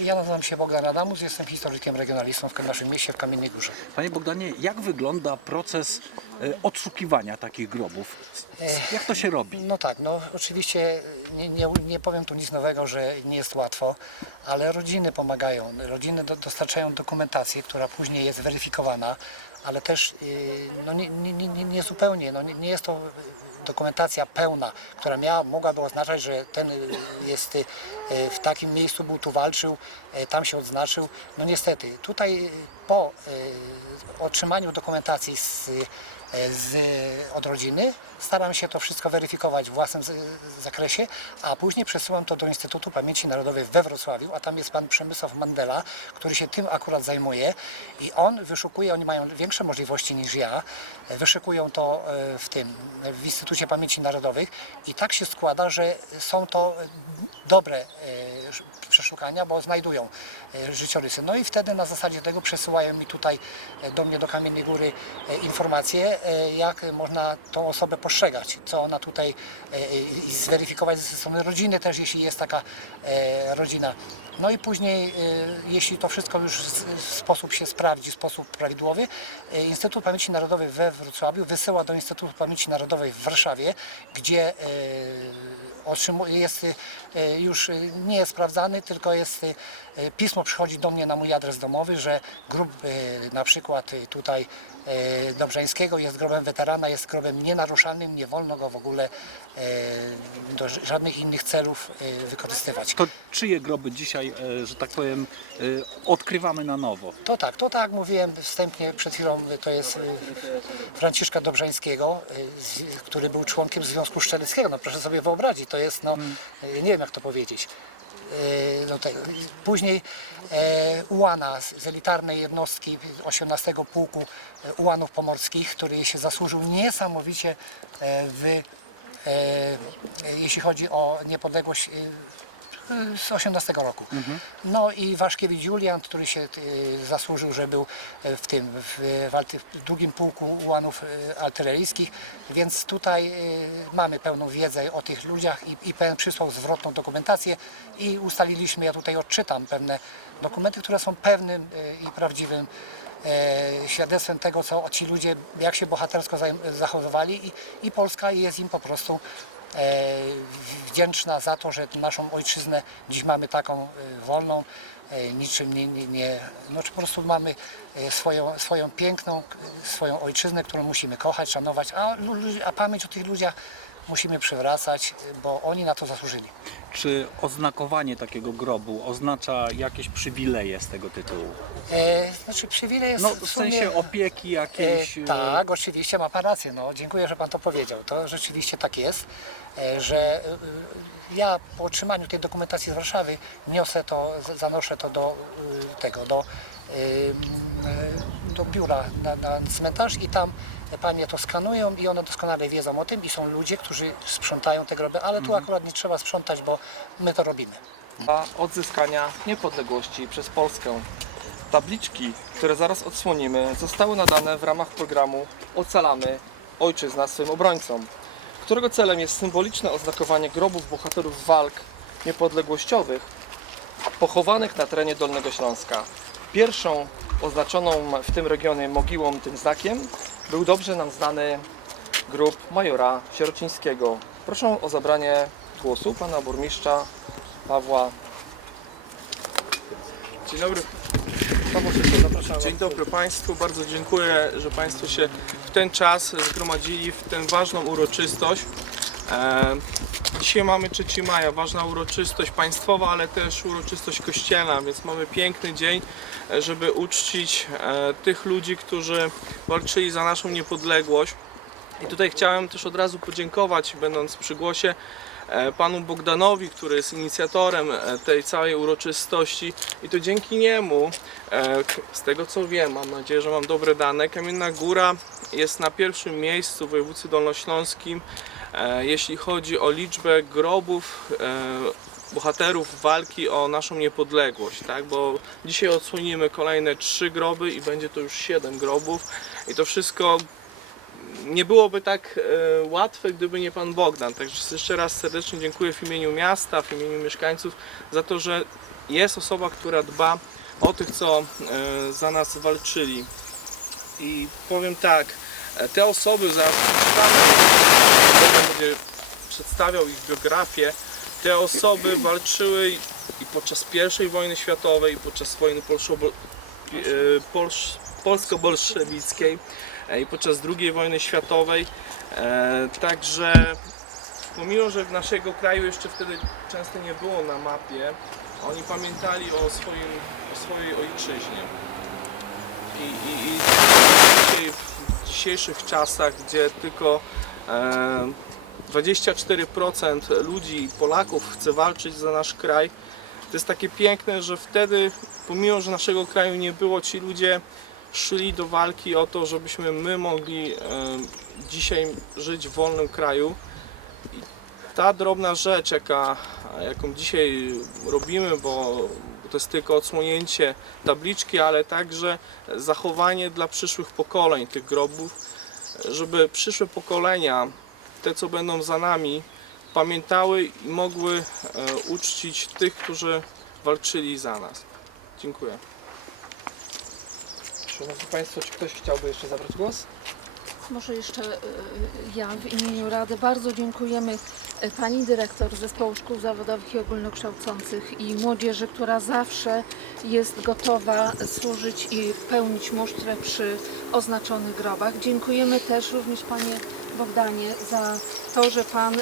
Ja nazywam się Bogdan Adamus, jestem historykiem regionalistą w naszym mieście w Kamiennej Górze. Panie Bogdanie, jak wygląda proces e, odszukiwania takich grobów? Jak to się robi? No tak, no oczywiście nie, nie, nie powiem tu nic nowego, że nie jest łatwo, ale rodziny pomagają. Rodziny do, dostarczają dokumentację, która później jest weryfikowana, ale też no nie, nie, nie, nie- nie zupełnie, no nie, nie jest to dokumentacja pełna, która miała, mogłaby oznaczać, że ten y, jest y, w takim miejscu, był tu walczył, y, tam się odznaczył. No niestety, tutaj po otrzymaniu dokumentacji z, z, od rodziny staram się to wszystko weryfikować w własnym zakresie, a później przesyłam to do Instytutu Pamięci Narodowej we Wrocławiu, a tam jest pan Przemysław Mandela, który się tym akurat zajmuje i on wyszukuje, oni mają większe możliwości niż ja, wyszukują to e, w tym, w Instytucie Pamięci Narodowych i tak się składa, że są to e, dobre e, przeszukania, bo znajdują życiorysy. No i wtedy na zasadzie tego przesyłają mi tutaj do mnie do Kamiennej Góry informacje, jak można tą osobę postrzegać, co ona tutaj e, i zweryfikować ze strony rodziny też, jeśli jest taka e, rodzina. No i później, e, jeśli to wszystko już w sposób się sprawdzi, w sposób prawidłowy, e, Instytut Pamięci Narodowej we Wrocławiu wysyła do Instytutu Pamięci Narodowej w Warszawie, gdzie e, jest e, już e, nie jest sprawdzany, tylko jest e, pismo przychodzi do mnie na mój adres domowy, że e, na przykład e, tutaj e, Dobrzańskiego jest grobem weterana, jest grobem nienaruszalnym, nie wolno go w ogóle e, do żadnych innych celów e, wykorzystywać. To czyje groby dzisiaj, że tak powiem, odkrywamy na nowo? To tak, to tak mówiłem wstępnie przed chwilą, to jest Franciszka Dobrzańskiego, z- który był członkiem Związku Szczeleckiego. No proszę sobie wyobrazić, to jest, no y, nie wiem jak to powiedzieć. Y, No tego. Później e, Ułana z elitarnej jednostki 18 Pułku e, Ułanów Pomorskich, który się zasłużył niesamowicie e, w, jeśli chodzi o niepodległość z 18 roku. No i Waszkiewicz Julian, który się y, zasłużył, że był y, w tym, w, walce, w drugim pułku ułanów y, artyleryjskich, więc tutaj y, mamy pełną wiedzę o tych ludziach i, i pewien przysłał zwrotną dokumentację i ustaliliśmy, ja tutaj odczytam pewne dokumenty, które są pewnym y, i prawdziwym e, świadectwem tego, co ci ludzie, jak się bohatersko zachowywali i, i Polska jest im po prostu wdzięczna za to, że naszą ojczyznę dziś mamy taką e, wolną, e, niczym nie, nie, nie no, po prostu mamy e, swoją, swoją piękną, e, swoją ojczyznę, którą musimy kochać, szanować, a, a pamięć o tych ludziach musimy przywracać, bo oni na to zasłużyli. Czy oznakowanie takiego grobu oznacza jakieś przywileje z tego tytułu? E, znaczy przywilej jest No w w sumie... sensie opieki jakiejś... E, e, tak, oczywiście ma pan rację. No, dziękuję, że pan to powiedział. To rzeczywiście tak jest, e, że e, ja po otrzymaniu tej dokumentacji z Warszawy niosę to, zanoszę to do tego, do, do biura na, na cmentarz i tam panie to skanują i one doskonale wiedzą o tym i są ludzie, którzy sprzątają te groby, ale tu akurat nie trzeba sprzątać, bo my to robimy. dla odzyskania niepodległości przez Polskę. Tabliczki, które zaraz odsłonimy, zostały nadane w ramach programu Ocalamy Ojczyzna swym obrońcom, którego celem jest symboliczne oznakowanie grobów bohaterów walk niepodległościowych pochowanych na terenie Dolnego Śląska. Pierwszą oznaczoną w tym regionie mogiłą tym znakiem był dobrze nam znany grób majora Sierocińskiego. Proszę o zabranie głosu pana burmistrza Pawła. Dzień dobry. Dzień dobry Państwu. Bardzo dziękuję, że Państwo się w ten czas zgromadzili w tę ważną uroczystość. E, dzisiaj mamy 3 maja, ważna uroczystość państwowa, ale też uroczystość kościelna, więc mamy piękny dzień, e, żeby uczcić e, tych ludzi, którzy walczyli za naszą niepodległość. I tutaj chciałem też od razu podziękować, będąc przy głosie, panu Bogdanowi, który jest inicjatorem tej całej uroczystości i to dzięki niemu, z tego co wiem, mam nadzieję, że mam dobre dane, Kamienna Góra jest na pierwszym miejscu w województwie dolnośląskim, jeśli chodzi o liczbę grobów e, bohaterów walki o naszą niepodległość, tak? Bo dzisiaj odsłonimy kolejne trzy groby i będzie to już siedem grobów i to wszystko nie byłoby tak e, łatwe, gdyby nie pan Bogdan. Także jeszcze raz serdecznie dziękuję w imieniu miasta, w imieniu mieszkańców za to, że jest osoba, która dba o tych, co e, za nas walczyli. I powiem tak, e, te osoby zaraz będzie przedstawiał ich biografię. Te osoby walczyły i podczas I wojny światowej, i podczas wojny e, polsko-bolszewickiej, e, i podczas II wojny światowej. E, Także pomimo, że naszego kraju jeszcze wtedy często nie było na mapie, oni pamiętali o, swoim, o swojej ojczyźnie. I, i, i dzisiaj, dzisiejszych czasach, gdzie tylko e, 24% ludzi, Polaków chce walczyć za nasz kraj, to jest takie piękne, że wtedy, pomimo, że naszego kraju nie było, ci ludzie szli do walki o to, żebyśmy my mogli e, dzisiaj żyć w wolnym kraju. I ta drobna rzecz, jaka, jaką dzisiaj robimy, bo to jest tylko odsłonięcie tabliczki, ale także zachowanie dla przyszłych pokoleń tych grobów, żeby przyszłe pokolenia, te co będą za nami, pamiętały i mogły e, uczcić tych, którzy walczyli za nas. Dziękuję. Szanowni Państwo, czy ktoś chciałby jeszcze zabrać głos? Może jeszcze y, ja w imieniu Rady bardzo dziękujemy y, Pani Dyrektor Zespołu Szkół Zawodowych i Ogólnokształcących i Młodzieży, która zawsze jest gotowa służyć i pełnić musztrę przy oznaczonych grobach. Dziękujemy też również Panie Bogdanie za to, że Pan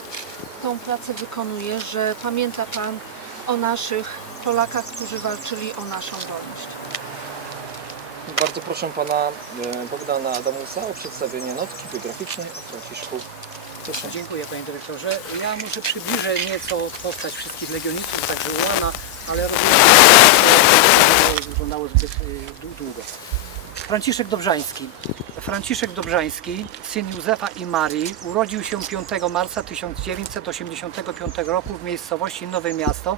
tą pracę wykonuje, że pamięta Pan o naszych Polakach, którzy walczyli o naszą wolność. Bardzo proszę pana e, Bogdana Adamusa o przedstawienie notki biograficznej o Franciszku. Proszę. Dziękuję panie dyrektorze. Ja może przybliżę nieco postać wszystkich legionistów, także Ułana, ale rozumiem, że to wyglądało zbyt dłu- długo. Franciszek Dobrzański. Franciszek Dobrzański, syn Józefa i Marii, urodził się 5 marca 1985 roku w miejscowości Nowe Miasto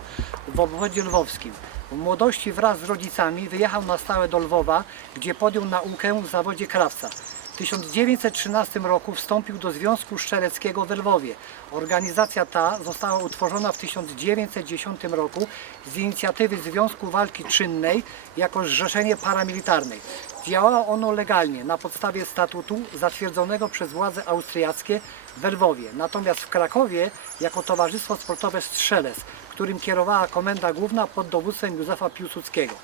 w obwodzie lwowskim. W młodości wraz z rodzicami wyjechał na stałe do Lwowa, gdzie podjął naukę w zawodzie krawca. W 1913 roku wstąpił do Związku Strzeleckiego w Lwowie. Organizacja ta została utworzona w 1910 roku z inicjatywy Związku Walki Czynnej jako zrzeszenie paramilitarnej. Działało ono legalnie na podstawie statutu zatwierdzonego przez władze austriackie w Lwowie. Natomiast w Krakowie jako Towarzystwo Sportowe Strzelec, którym kierowała Komenda Główna pod dowództwem Józefa Piłsudskiego.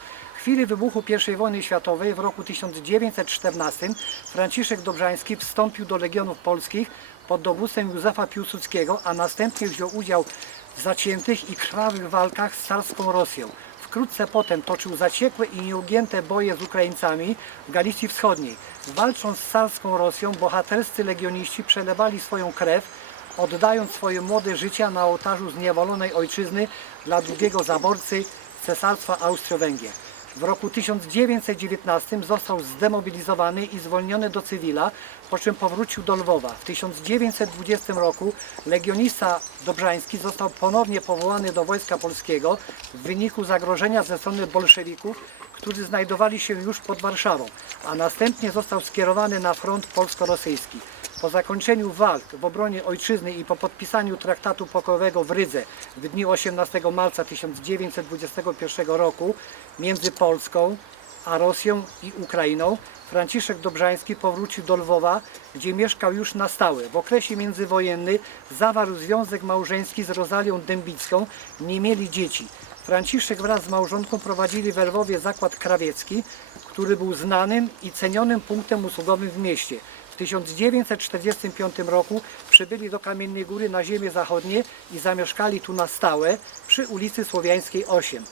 Chwili wybuchu I wojny światowej w roku 1914 Franciszek Dobrzański wstąpił do Legionów Polskich pod dowództwem Józefa Piłsudskiego, a następnie wziął udział w zaciętych i krwawych walkach z carską Rosją. Wkrótce potem toczył zaciekłe i nieugięte boje z Ukraińcami w Galicji Wschodniej. Walcząc z carską Rosją, bohaterscy legioniści przelewali swoją krew, oddając swoje młode życia na ołtarzu zniewolonej ojczyzny dla drugiego zaborcy Cesarstwa Austro-Węgier. W roku 1919 został zdemobilizowany i zwolniony do cywila, po czym powrócił do Lwowa. W 1920 roku legionista Dobrzański został ponownie powołany do Wojska Polskiego w wyniku zagrożenia ze strony bolszewików, którzy znajdowali się już pod Warszawą, a następnie został skierowany na front polsko-rosyjski. Po zakończeniu walk w obronie ojczyzny i po podpisaniu traktatu pokojowego w Rydze w dniu 18 marca 1921 roku między Polską a Rosją i Ukrainą, Franciszek Dobrzański powrócił do Lwowa, gdzie mieszkał już na stałe. W okresie międzywojennym zawarł związek małżeński z Rozalią Dębicką, nie mieli dzieci. Franciszek wraz z małżonką prowadzili w Lwowie zakład krawiecki, który był znanym i cenionym punktem usługowym w mieście. W 1945 roku przybyli do Kamiennej Góry na ziemię zachodnie i zamieszkali tu na stałe przy ulicy Słowiańskiej 8.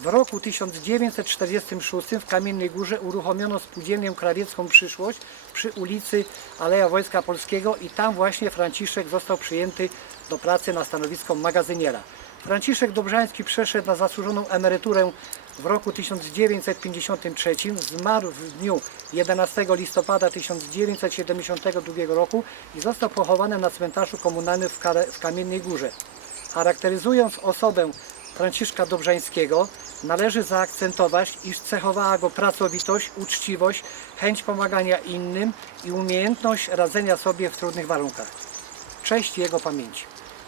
W roku 1946 w Kamiennej Górze uruchomiono spółdzielnię krawiecką Przyszłość przy ulicy Aleja Wojska Polskiego i tam właśnie Franciszek został przyjęty do pracy na stanowisko magazyniera. Franciszek Dobrzański przeszedł na zasłużoną emeryturę w roku 1953, zmarł w dniu 11 listopada 1972 roku i został pochowany na cmentarzu komunalnym w, Kamiennej Górze. Charakteryzując osobę Franciszka Dobrzańskiego, należy zaakcentować, iż cechowała go pracowitość, uczciwość, chęć pomagania innym i umiejętność radzenia sobie w trudnych warunkach. Cześć jego pamięci.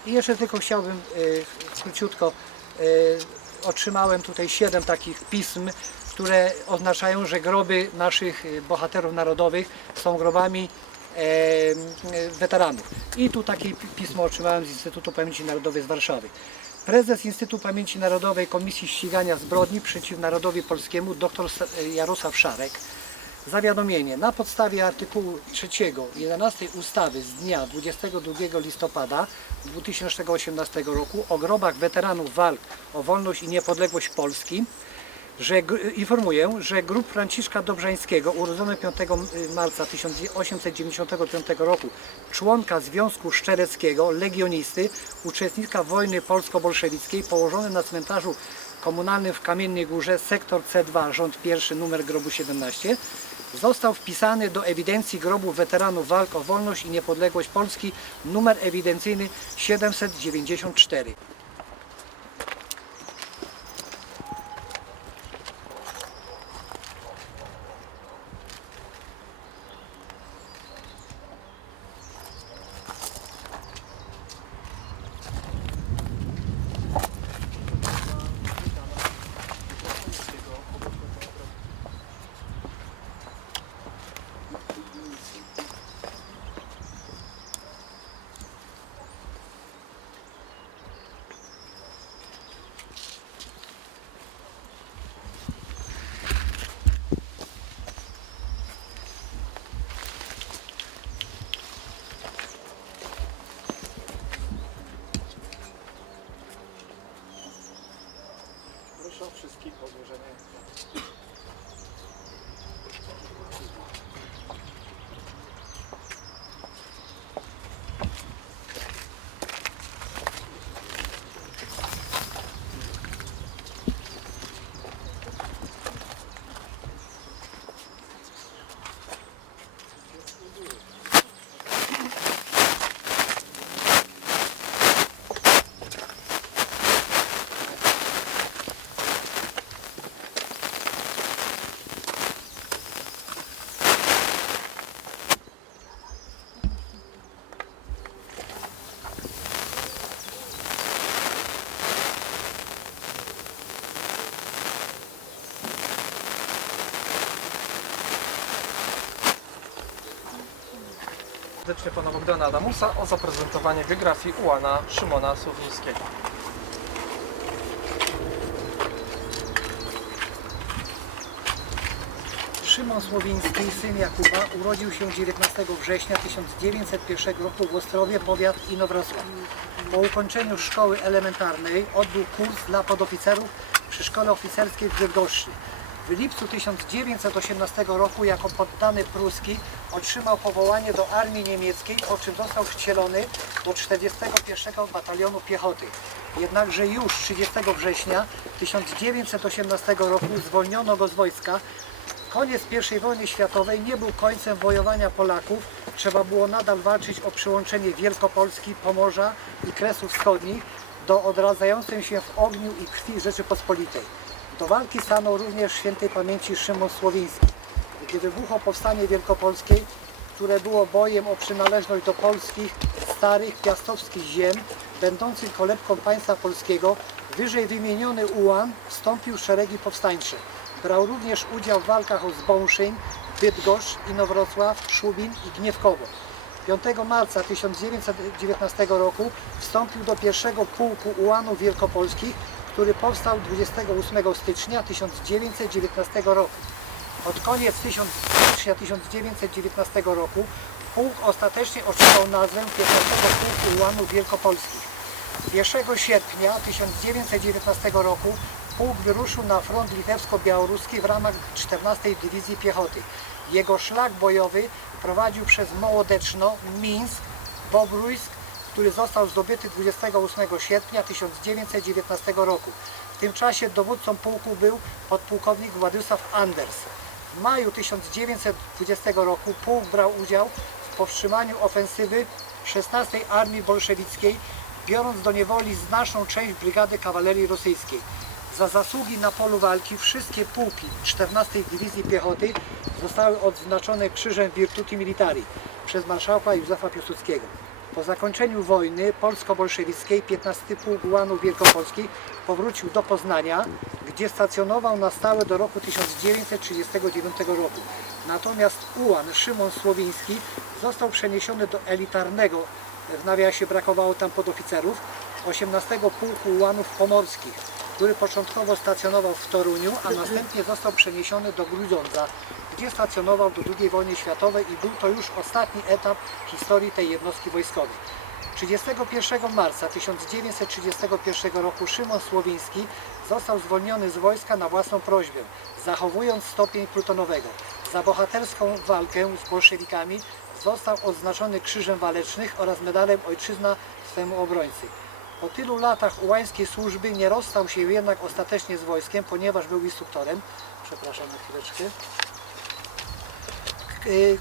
I jeszcze tylko chciałbym y, króciutko y, otrzymałem tutaj siedem takich pism, które oznaczają, że groby naszych y, bohaterów narodowych są grobami e, weteranów. I tu takie pi- pismo otrzymałem z Instytutu Pamięci Narodowej z Warszawy. Prezes Instytutu Pamięci Narodowej Komisji Ścigania Zbrodni przeciw Narodowi Polskiemu dr Jarosław Szarek Zawiadomienie. Na podstawie artykułu 3 11 ustawy z dnia 22 listopada 2018 roku o grobach weteranów walk o wolność i niepodległość Polski że informuję, że grup Franciszka Dobrzańskiego, urodzony 5 marca 1895 roku, członka Związku Szczereckiego, legionisty, uczestnika wojny polsko-bolszewickiej, położony na cmentarzu komunalnym w Kamiennej Górze, sektor C2, rząd pierwszy, numer grobu 17, został wpisany do ewidencji grobów weteranów walk o wolność i niepodległość Polski, numer ewidencyjny 794. Proszę o serdecznie pana Bogdana Adamusa o zaprezentowanie biografii ułana Szymona Słowińskiego. Szymon Słowiński, syn Jakuba, urodził się 19 września 1901 roku w Ostrowie, powiat Inowrocław. Po ukończeniu szkoły elementarnej odbył kurs dla podoficerów przy Szkole Oficerskiej w Bydgoszczy. W lipcu 1918 roku jako poddany pruski otrzymał powołanie do armii niemieckiej, po czym został wcielony do 41 Batalionu Piechoty. Jednakże już 30 września 1918 roku zwolniono go z wojska, Koniec I wojny światowej nie był końcem wojowania Polaków. Trzeba było nadal walczyć o przyłączenie Wielkopolski, Pomorza i Kresów Wschodnich do odradzającej się w ogniu i krwi Rzeczypospolitej. Do walki stanął również świętej pamięci Szymon Słowiński. Gdy wybuchło powstanie wielkopolskie, które było bojem o przynależność do polskich, starych, piastowskich ziem, będących kolebką państwa polskiego, wyżej wymieniony ułan wstąpił w szeregi powstańcze. Brał również udział w walkach o Zbąszyń, Bydgoszcz, Inowrocław, Szubin i Gniewkowo. 5 marca 1919 roku wstąpił do pierwszego pułku ułanów wielkopolskich, który powstał 28 stycznia 1919 roku. Pod koniec 1000 stycznia 1919 roku pułk ostatecznie otrzymał nazwę 15 Pułku Ułanów Wielkopolskich. 1 sierpnia 1919 roku pułk wyruszył na front litewsko-białoruski w ramach 14 Dywizji Piechoty. Jego szlak bojowy prowadził przez Mołodeczno, Mińsk, Bobruisk, który został zdobyty 28 sierpnia 1919 roku. W tym czasie dowódcą pułku był podpułkownik Władysław Anders. W maju 1920 roku pułk brał udział w powstrzymaniu ofensywy 16 Armii Bolszewickiej, biorąc do niewoli znaczną część brygady kawalerii rosyjskiej. Za zasługi na polu walki wszystkie pułki 14 Dywizji Piechoty zostały odznaczone Krzyżem Virtuti Militari przez marszałka Józefa Piłsudskiego. Po zakończeniu wojny polsko-bolszewickiej 15 Pułk Ułanów Wielkopolskich powrócił do Poznania, gdzie stacjonował na stałe do roku 1939 roku. Natomiast ułan Szymon Słowiński został przeniesiony do elitarnego, w nawiasie brakowało tam podoficerów, 18 Pułku Ułanów Pomorskich, który początkowo stacjonował w Toruniu, a następnie został przeniesiony do Grudziądza, gdzie stacjonował do II wojny światowej i był to już ostatni etap historii tej jednostki wojskowej. 31 marca 1931 roku Szymon Słowiński został zwolniony z wojska na własną prośbę, zachowując stopień plutonowego. Za bohaterską walkę z bolszewikami został odznaczony Krzyżem Walecznych oraz medalem Ojczyzna swemu obrońcy. Po tylu latach ułańskiej służby nie rozstał się jednak ostatecznie z wojskiem, ponieważ był instruktorem. Przepraszam na chwileczkę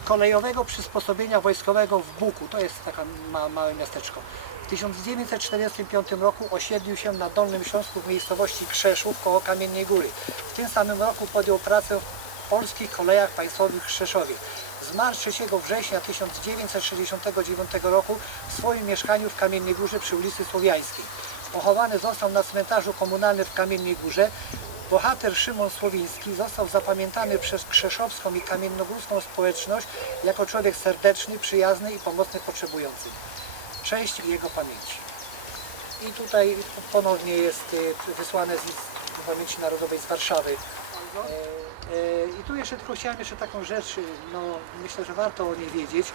kolejowego przysposobienia wojskowego w Buku, to jest takie ma, małe miasteczko. W 1945 roku osiedlił się na Dolnym Śląsku w miejscowości Krzeszów koło Kamiennej Góry. W tym samym roku podjął pracę w polskich kolejach państwowych w Krzeszowie. Zmarł 3 września 1969 roku w swoim mieszkaniu w Kamiennej Górze przy ulicy Słowiańskiej. Pochowany został na cmentarzu komunalnym w Kamiennej Górze. Bohater Szymon Słowiński został zapamiętany przez krzeszowską i kamiennogórską społeczność jako człowiek serdeczny, przyjazny i pomocny potrzebującym. Cześć jego pamięci. I tutaj ponownie jest y, wysłane z z pamięci narodowej z Warszawy. E, e, I tu jeszcze tylko chciałem jeszcze taką rzecz, y, no myślę, że warto o niej wiedzieć.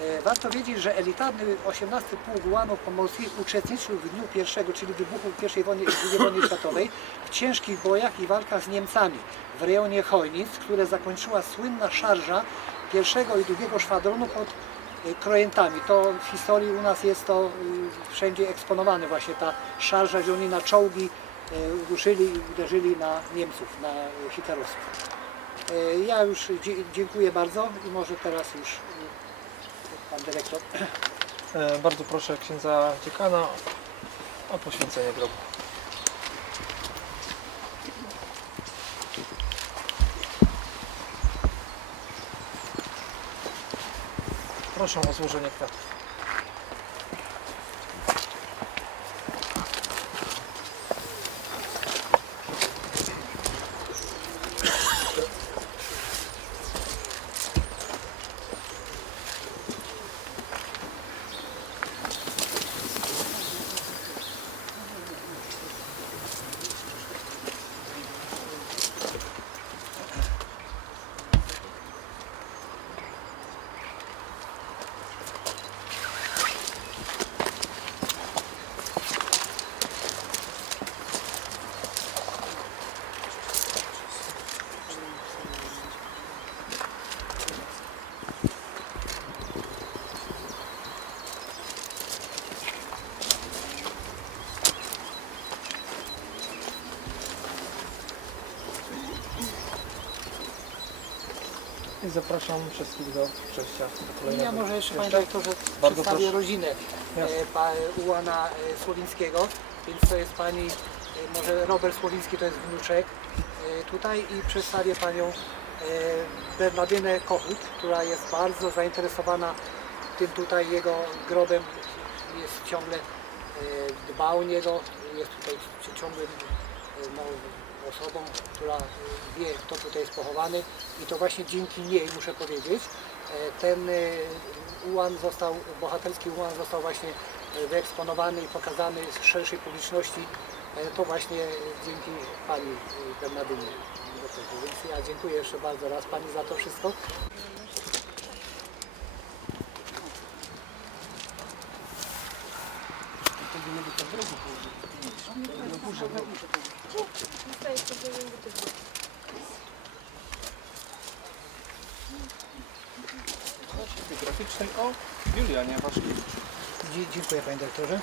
E, Warto wiedzieć, że elitarny 18 Pułk Ułanów Pomorskich uczestniczył w dniu pierwszego, czyli wybuchu I wojny, II wojny światowej w ciężkich bojach i walkach z Niemcami w rejonie Chojnic, które zakończyła słynna szarża pierwszego i drugiego szwadronu pod y, Krojętami. To w historii u nas jest to y, wszędzie eksponowane właśnie ta szarża, gdzie oni na czołgi y, ruszyli i uderzyli na Niemców, na hitlerowców. Ja już dziękuję bardzo i może teraz już pan dyrektor. E, Bardzo proszę księdza dziekana o poświęcenie grobu. Proszę o złożenie kwiatów. Zapraszam wszystkich do przejścia do kolejnego. Ja może jeszcze panie Jeszcze? dyrektorze Bardzo przedstawię proszę. rodzinę Jasne. e, pa, Ułana e, Słowińskiego, więc to jest pani, e, może Robert Słowiński to jest wnuczek tutaj i przedstawię panią Bernadynę Kochut, która jest bardzo zainteresowana tym tutaj jego grobem, jest ciągle dba o niego, jest tutaj ci- ciągłym e, no, osobą, która wie kto tutaj jest pochowany i to właśnie dzięki niej muszę powiedzieć, e, ten e, ułan został, bohaterski ułan został właśnie e, wyeksponowany i pokazany szerszej publiczności. To właśnie dzięki Pani Bernardynie. Więc ja dziękuję jeszcze bardzo raz Pani za to wszystko. Graficznej o Julianie Dziękuję Panie Dyrektorze.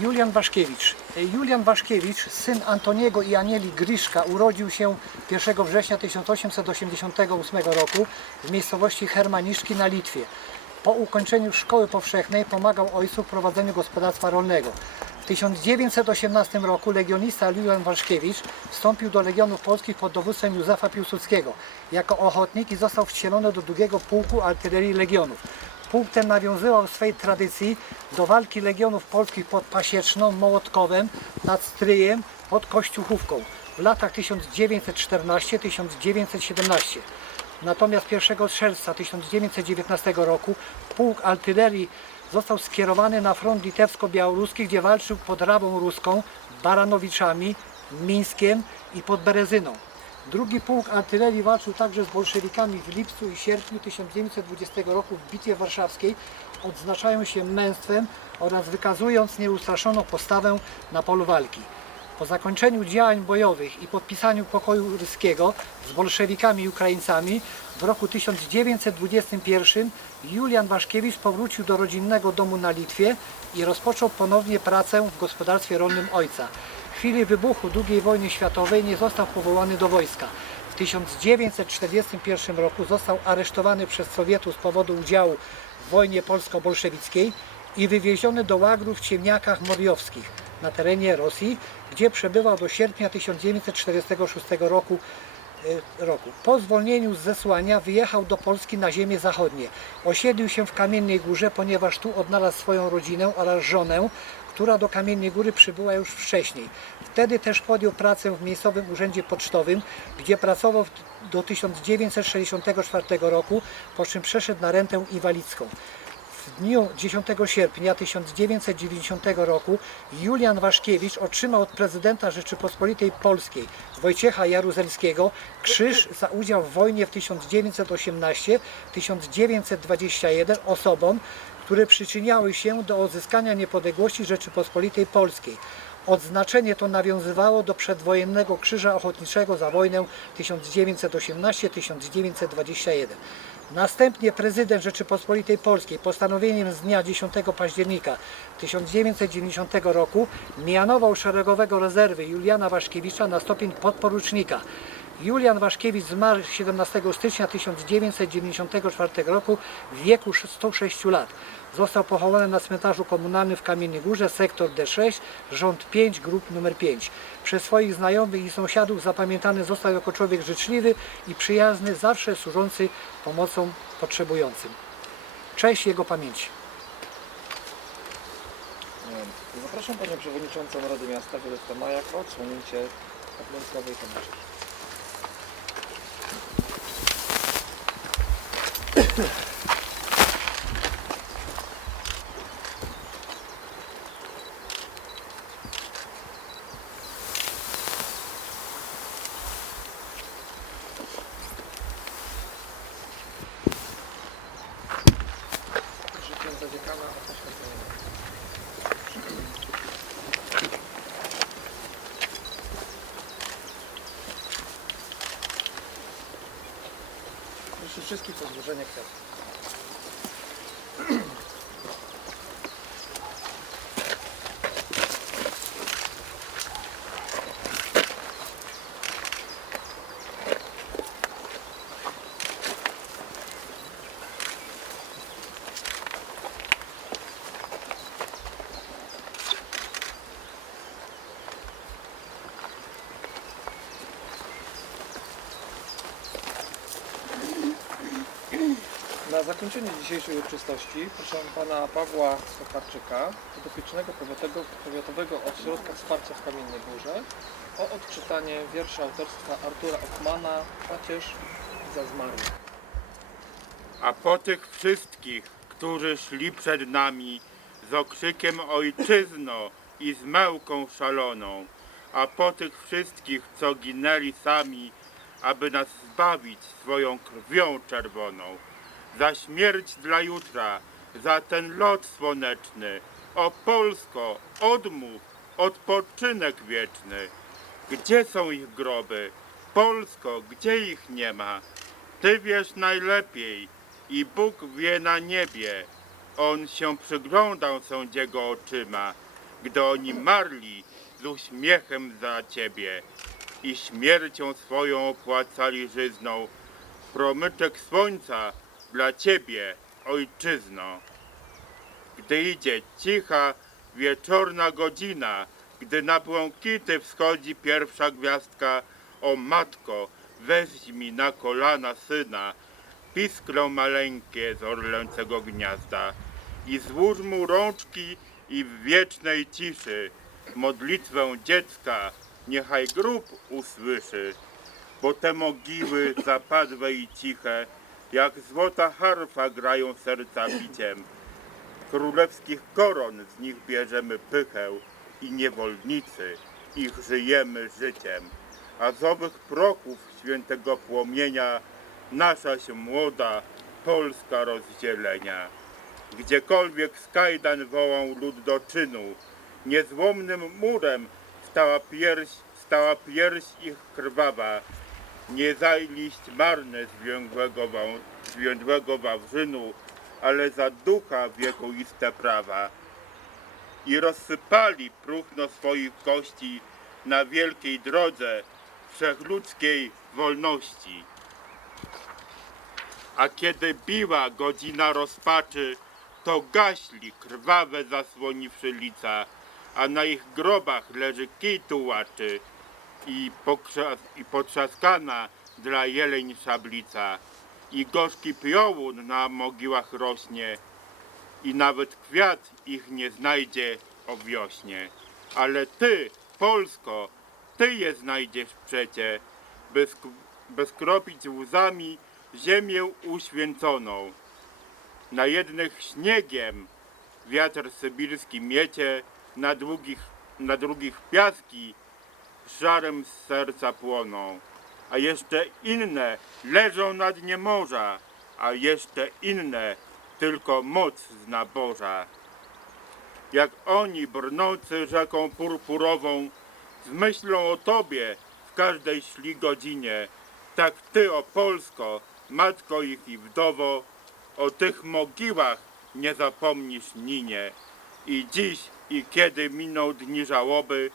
Julian Waszkiewicz. Julian Waszkiewicz, syn Antoniego i Anieli Gryszka, urodził się 1 września 1888 roku w miejscowości Hermaniszki na Litwie. Po ukończeniu szkoły powszechnej pomagał ojcu w prowadzeniu gospodarstwa rolnego. W 1918 roku legionista Julian Waszkiewicz wstąpił do Legionów Polskich pod dowództwem Józefa Piłsudskiego jako ochotnik i został wcielony do drugiego pułku artylerii Legionów. Pułk ten nawiązywał w swej tradycji do walki legionów polskich pod Pasieczną, Mołotkowem, nad Stryjem, pod Kościuchówką w latach 1914-1917. Natomiast 1 czerwca 1919 roku pułk artylerii został skierowany na front litewsko-białoruski, gdzie walczył pod Rawą Ruską, Baranowiczami, Mińskiem i pod Berezyną. Drugi pułk artylerii walczył także z bolszewikami w lipcu i sierpniu 1920 roku w Bitwie Warszawskiej. Odznaczają się męstwem oraz wykazując nieustraszoną postawę na polu walki. Po zakończeniu działań bojowych i podpisaniu pokoju ryskiego z bolszewikami i Ukraińcami w roku 1921 Julian Waszkiewicz powrócił do rodzinnego domu na Litwie i rozpoczął ponownie pracę w gospodarstwie rolnym ojca. W chwili wybuchu II wojny światowej nie został powołany do wojska. W 1941 roku został aresztowany przez Sowietów z powodu udziału w wojnie polsko-bolszewickiej i wywieziony do łagru w Ciemniakach Morjowskich na terenie Rosji, gdzie przebywał do sierpnia 1946 roku. Y, roku. Po zwolnieniu z zesłania wyjechał do Polski na ziemię zachodnie. Osiedlił się w Kamiennej Górze, ponieważ tu odnalazł swoją rodzinę oraz żonę, która do Kamiennej Góry przybyła już wcześniej. Wtedy też podjął pracę w miejscowym urzędzie pocztowym, gdzie pracował do 1964 roku, po czym przeszedł na rentę inwalidzką. Dniu 10 sierpnia 1990 roku Julian Waszkiewicz otrzymał od prezydenta Rzeczypospolitej Polskiej Wojciecha Jaruzelskiego krzyż za udział w wojnie w 1918-1921 osobom, które przyczyniały się do odzyskania niepodległości Rzeczypospolitej Polskiej. Odznaczenie to nawiązywało do przedwojennego Krzyża Ochotniczego za wojnę 1918-1921. Następnie prezydent Rzeczypospolitej Polskiej postanowieniem z dnia 10 października 1990 roku mianował szeregowego rezerwy Juliana Waszkiewicza na stopień podporucznika. Julian Waszkiewicz zmarł 17 stycznia 1994 roku w wieku 106 lat. Został pochowany na cmentarzu komunalnym w Kamiennej Górze, sektor D6, rząd 5, grup nr 5. Przez swoich znajomych i sąsiadów zapamiętany został jako człowiek życzliwy i przyjazny, zawsze służący pomocą potrzebującym. Cześć jego pamięci. Zapraszam Panią Przewodniczącą Rady Miasta Violettę Majak o odsłonięcie obowiązkowej kamery. Proszę księdza dziekana o poświęcenie. Proszę wszystkich o złożenie kwiatów. Na zakończenie dzisiejszej uroczystości proszę pana Pawła Sokarczyka, podopiecznego powiatowego, powiatowego ośrodka wsparcia w Kamiennej Górze, o odczytanie wiersza autorstwa Artura Ockmana Pacierz za zmarłych. A po tych wszystkich, którzy szli przed nami z okrzykiem ojczyzno i z męką szaloną, a po tych wszystkich, co ginęli sami, aby nas zbawić swoją krwią czerwoną, za śmierć dla jutra, za ten lot słoneczny, o Polsko, odmów, odpoczynek wieczny. Gdzie są ich groby? Polsko, gdzie ich nie ma? Ty wiesz najlepiej i Bóg wie na niebie. On się przyglądał sędziego oczyma, gdy oni marli z uśmiechem za ciebie i śmiercią swoją opłacali żyzną. Promyczek słońca dla ciebie, ojczyzno. Gdy idzie cicha, wieczorna godzina, gdy na błąkity wschodzi pierwsza gwiazdka, o matko, weź mi na kolana syna, piskro maleńkie z orlęcego gniazda i złóż mu rączki i w wiecznej ciszy modlitwę dziecka niechaj grób usłyszy, bo te mogiły zapadłe i ciche, jak złota harfa grają serca biciem. Królewskich koron z nich bierzemy pychę i niewolnicy ich żyjemy życiem. A z owych prochów świętego płomienia nasza się młoda Polska rozdzielenia. Gdziekolwiek skajdan wołał lud do czynu, niezłomnym murem stała pierś, stała pierś ich krwawa. Nie zaj liść marny zwiędłego wawrzynu, ale za ducha wiekuiste prawa. I rozsypali próchno swoich kości na wielkiej drodze wszechludzkiej wolności. A kiedy biła godzina rozpaczy, to gaśli krwawe zasłoniwszy lica, a na ich grobach leży kij tułaczy i, pokrzas- i potrzaskana dla jeleń szablica i gorzki piołun na mogiłach rośnie i nawet kwiat ich nie znajdzie o wiośnie. Ale ty, Polsko, ty je znajdziesz przecie, by, sk- by skropić łzami ziemię uświęconą. Na jednych śniegiem wiatr sybirski miecie, na drugich, na drugich piaski żarem z serca płoną. A jeszcze inne leżą na dnie morza, a jeszcze inne tylko moc zna Boża. Jak oni, brnący rzeką purpurową, z myślą o Tobie w każdej szli godzinie, tak Ty, o Polsko, matko ich i wdowo, o tych mogiłach nie zapomnisz ninie. I dziś, i kiedy miną dni żałoby,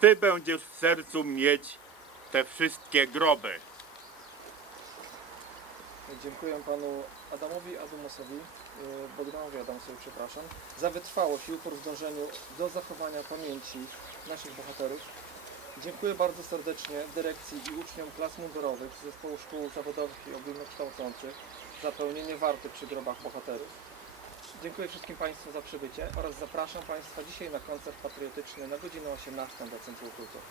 Ty będziesz w sercu mieć te wszystkie groby. Dziękuję panu Adamowi Adumosowi, yy, Bogdanowi Adamosowi, przepraszam, za wytrwałość i upór w dążeniu do zachowania pamięci naszych bohaterów. Dziękuję bardzo serdecznie dyrekcji i uczniom klas mundurowych z Zespołu Szkół Zawodowych i Ogólnokształcących za pełnienie warty przy grobach bohaterów. Dziękuję wszystkim Państwu za przybycie oraz zapraszam Państwa dzisiaj na koncert patriotyczny na godzinę 18 w Centrum Kultury.